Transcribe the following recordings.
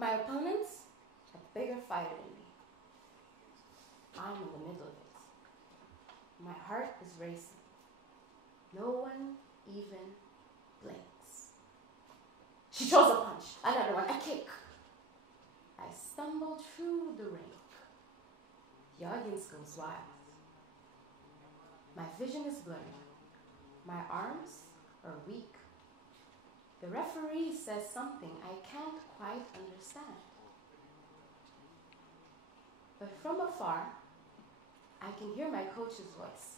My opponents a bigger fighter than me. I'm in the middle of it. My heart is racing. No one even blinks. She throws a punch, another one, a kick. I stumble through the ring. The audience goes wild. My vision is blurry. My arms are weak. The referee says something I can't quite understand. But from afar, I can hear my coach's voice.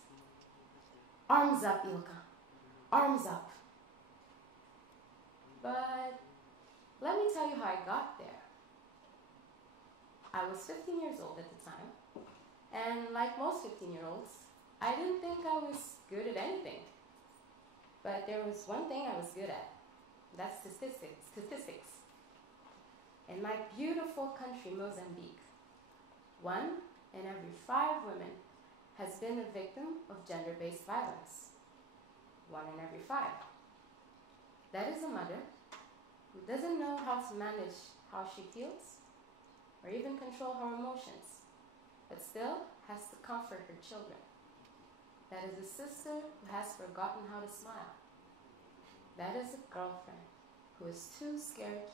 Arms up, Ilka. Arms up. But let me tell you how I got there. I was 15 years old at the time, and like most 15-year-olds, I didn't think I was good at anything. But there was one thing I was good at. That's statistics. In my beautiful country, Mozambique, 1 in every 5 women has been a victim of gender-based violence. 1 in every 5. That is a mother who doesn't know how to manage how she feels or even control her emotions, but still has to comfort her children. That is a sister who has forgotten how to smile. That is a girlfriend who is too scared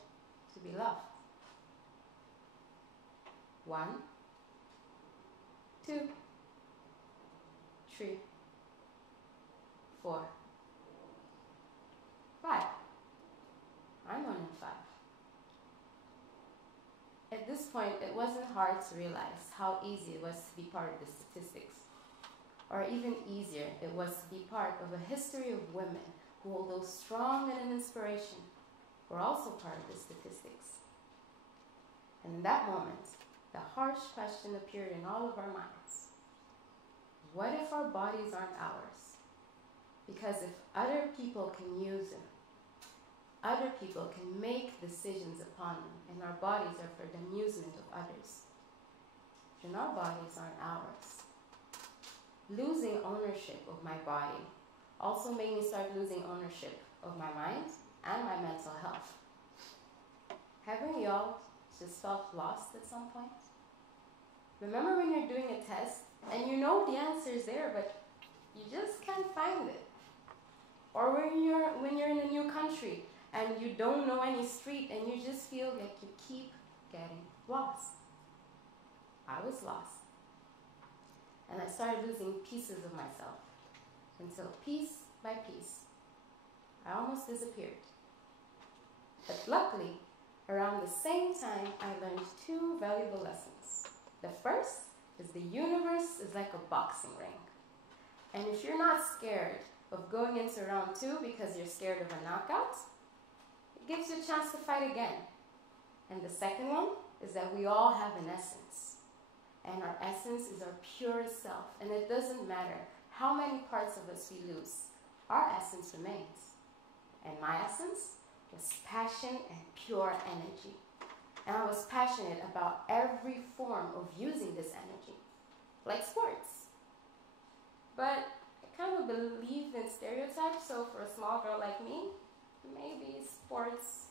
to be loved. 1, 2, 3, 4, 5. I'm 1 in 5. At this point, it wasn't hard to realize how easy it was to be part of the statistics. Or even easier, it was to be part of a history of women who, although strong and an inspiration, were also part of the statistics. And in that moment, the harsh question appeared in all of our minds. What if our bodies aren't ours? Because if other people can use them, other people can make decisions upon them, and our bodies are for the amusement of others, then our bodies aren't ours. Losing ownership of my body also made me start losing ownership of my mind and my mental health. Haven't we all just felt lost at some point? Remember when you're doing a test and you know the answer is there, but you just can't find it? Or when you're in a new country and you don't know any street and you just feel like you keep getting lost. I was lost. And I started losing pieces of myself until piece by piece, I almost disappeared. But luckily, around the same time, I learned 2 valuable lessons. The first is the universe is like a boxing ring. And if you're not scared of going into round 2 because you're scared of a knockout, it gives you a chance to fight again. And the second one is that we all have an essence. And our essence is our purest self. And it doesn't matter how many parts of us we lose, our essence remains. And my essence was passion and pure energy. And I was passionate about every form of using this energy, like sports. But I kind of believed in stereotypes, so for a small girl like me, maybe sports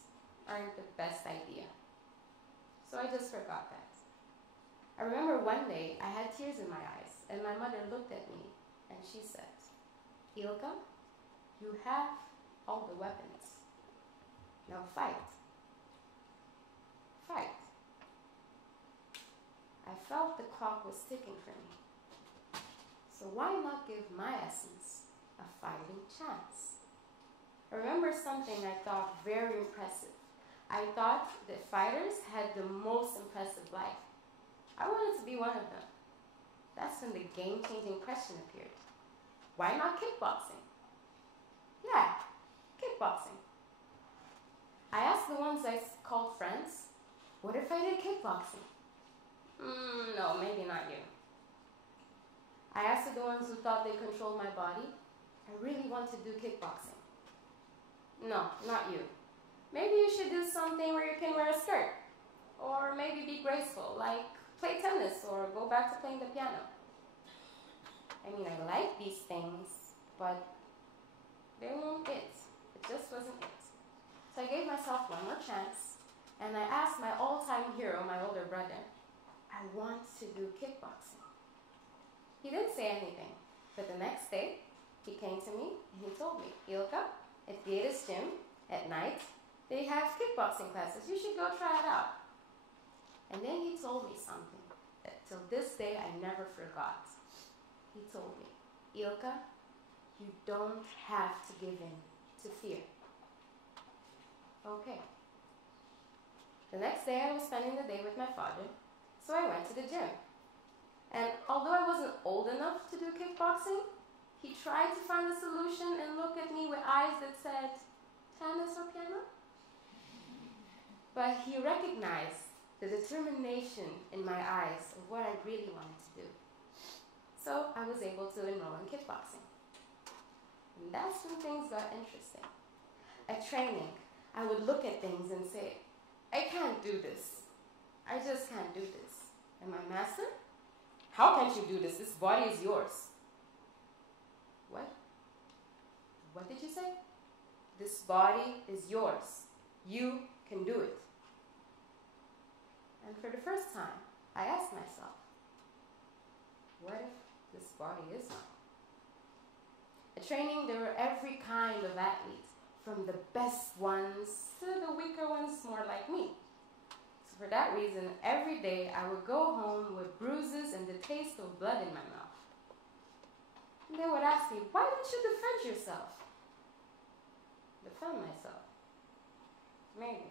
aren't the best idea. So I just forgot that. I remember one day I had tears in my eyes, and my mother looked at me and she said, Ilka, you have all the weapons. Now fight. Fight. I felt the clock was ticking for me. So why not give my essence a fighting chance? I remember something I thought very impressive. I thought that fighters had the most impressive life. I wanted to be one of them. That's when the game-changing question appeared. Why not kickboxing? Yeah, kickboxing. I asked the ones I called friends, what if I did kickboxing? No, maybe not you. I asked the ones who thought they controlled my body, I really want to do kickboxing. No, not you. Maybe you should do something where you can wear a skirt. Or maybe be graceful, like play tennis or go back to playing the piano. I mean, I like these things, but they weren't it. It just wasn't it. So I gave myself one more chance, And I asked my all-time hero, my older brother, I want to do kickboxing. He didn't say anything, but the next day, he came to me and he told me, Ilka, at Vieda's gym, at night, they have kickboxing classes. You should go try it out. And then he told me something that till this day I never forgot. He told me, Ilka, you don't have to give in to fear. Okay. The next day I was spending the day with my father, so I went to the gym. And although I wasn't old enough to do kickboxing, he tried to find a solution and look at me with eyes that said, tennis or piano? But he recognized the determination in my eyes of what I really wanted to do. So I was able to enroll in kickboxing. And that's when things got interesting. At training, I would look at things and say, I can't do this. I just can't do this. And my master, how can't you do this? This body is yours. What? What did you say? This body is yours. You can do it. And for the first time, I asked myself, what if this body is mine? At training, there were every kind of athlete, from the best ones to the weaker ones more like me. So for that reason, every day I would go home with bruises and the taste of blood in my mouth. And they would ask me, why don't you defend yourself? Defend myself? Maybe.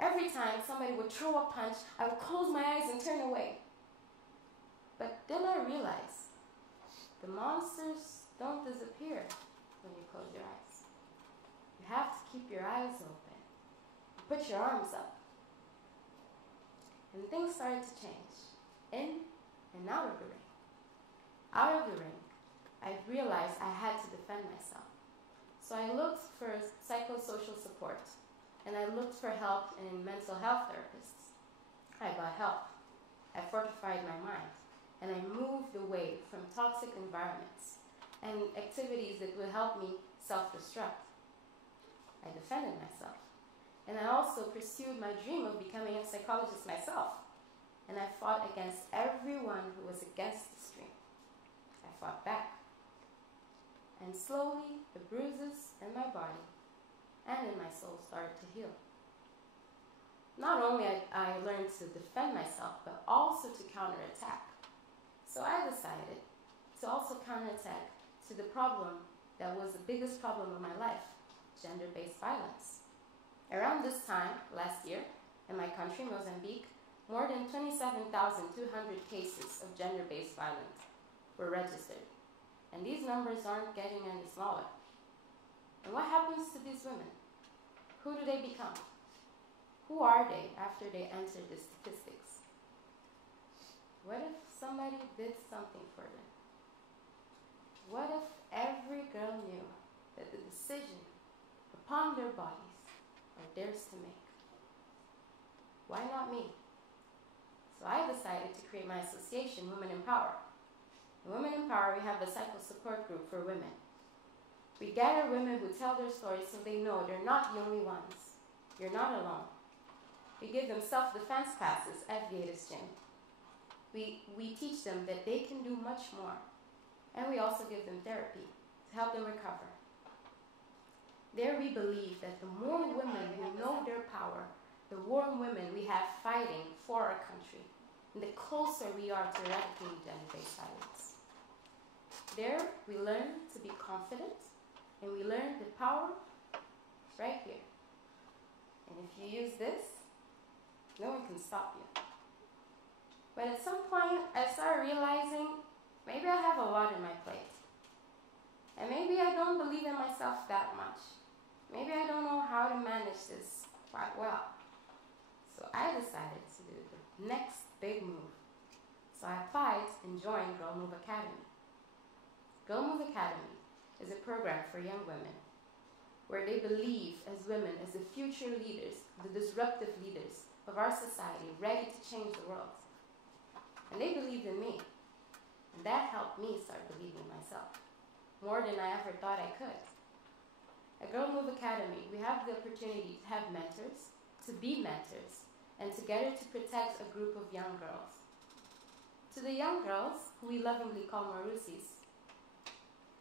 Every time somebody would throw a punch, I would close my eyes and turn away. But then I realized the monsters don't disappear when you close your eyes. You have to keep your eyes open. Put your arms up. And things started to change, in and out of the ring. Out of the ring, I realized I had to defend myself. So I looked for psychosocial support, and I looked for help in mental health therapists. I got help. I fortified my mind, and I moved away from toxic environments and activities that would help me self-destruct. I defended myself. And I also pursued my dream of becoming a psychologist myself. And I fought against everyone who was against this dream. I fought back. And slowly, the bruises in my body and in my soul started to heal. Not only I learned to defend myself, but also to counterattack. So I decided to also counterattack to the problem that was the biggest problem of my life, gender-based violence. Around this time, last year, in my country, Mozambique, more than 27,200 cases of gender-based violence were registered. And these numbers aren't getting any smaller. And what happens to these women? Who do they become? Who are they after they enter the statistics? What if somebody did something for them? What if every girl knew that the decision upon their bodies are theirs to make? Why not me? So I decided to create my association, Women in Power. In Women in Power, we have a psycho support group for women. We gather women who tell their stories so they know they're not the only ones. You're not alone. We give them self-defense classes at Vieda's gym. We teach them that they can do much more. And we also give them therapy to help them recover. There we believe that the more women who know their power, the more women we have fighting for our country, and the closer we are to eradicating gender-based violence. There we learn to be confident, and we learn the power is right here. And if you use this, no one can stop you. But at some point, I started realizing maybe I have a lot on my plate. And maybe I don't believe in myself that much. Maybe I don't know how to manage this quite well. So I decided to do the next big move. So I applied and joined Girl Move Academy. Girl Move Academy is a program for young women where they believe as women as the future leaders, the disruptive leaders of our society, ready to change the world. And they believed in me. And that helped me start believing in myself, more than I ever thought I could. At Girl Move Academy, we have the opportunity to have mentors, to to be mentors, and together to protect a group of young girls. To the young girls, who we lovingly call Marusis,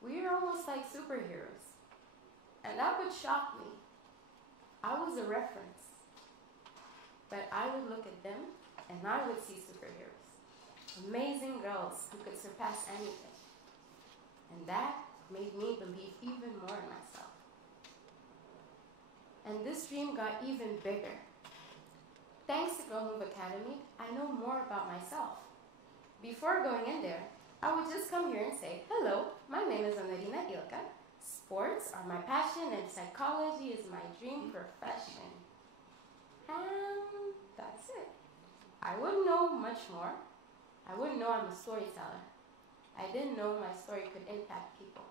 we are almost like superheroes. And that would shock me. I was a reference. But I would look at them and I would see superheroes. Amazing girls who could surpass anything. And that made me believe even more in myself. And this dream got even bigger. Thanks to Girl Move Academy, I know more about myself. Before going in there, I would just come here and say, hello, my name is Honorina Saide. Sports are my passion and psychology is my dream profession. And that's it. I wouldn't know much more. I wouldn't know I'm a storyteller. I didn't know my story could impact people.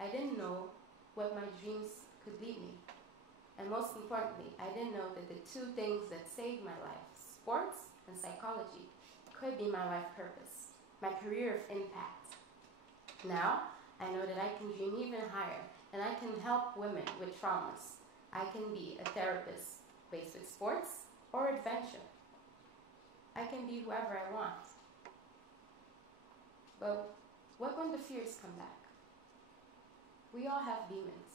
I didn't know what my dreams could lead me. And most importantly, I didn't know that the two things that saved my life, sports and psychology, could be my life purpose, my career of impact. Now, I know that I can dream even higher, and I can help women with traumas. I can be a therapist based with sports or adventure. I can be whoever I want. But what when the fears come back? We all have demons.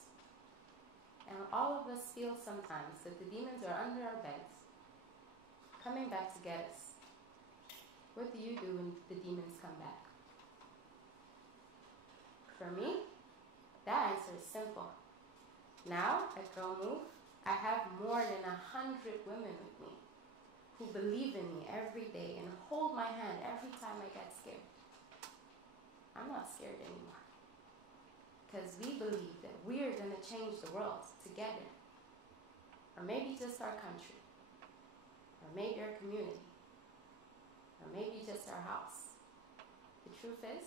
And all of us feel sometimes that the demons are under our beds, coming back to get us. What do you do when the demons come back? For me, that answer is simple. Now, at Girl Move, I have more than 100 women with me who believe in me every day and hold my hand every time I get scared. I'm not scared anymore. Because we believe that we're going to change the world together. Or maybe just our country. Or maybe our community. Or maybe just our house. The truth is,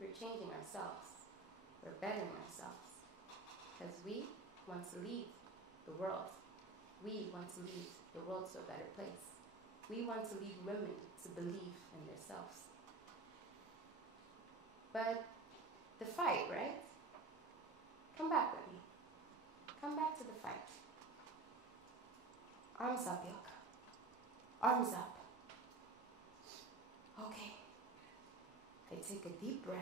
we're changing ourselves. We're bettering ourselves. Because we want to lead the world. We want to lead the world to a better place. We want to lead women to believe in themselves. But the fight, right? Come back with me. Come back to the fight. Arms up, Ilka. Arms up. Okay. I take a deep breath.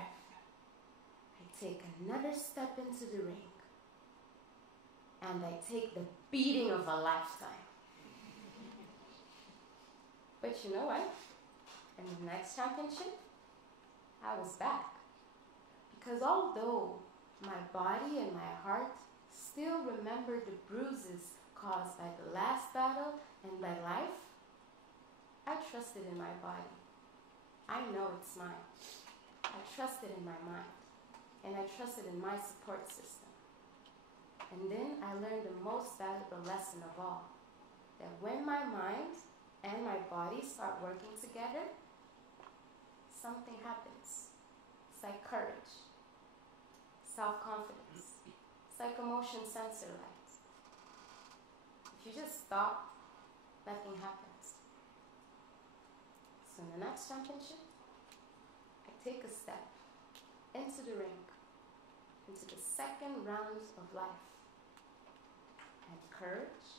I take another step into the ring. And I take the beating of a lifetime. But you know what? In the next championship, I was back. Because although my body and my heart still remember the bruises caused by the last battle and by life, I trusted in my body. I know it's mine. I trusted in my mind. And I trusted in my support system. And then I learned the most valuable lesson of all. That when my mind and my body start working together, something happens. It's like courage, self-confidence. It's like a motion sensor light. If you just stop, nothing happens. So in the next championship, I take a step into the ring, into the second round of life. And courage,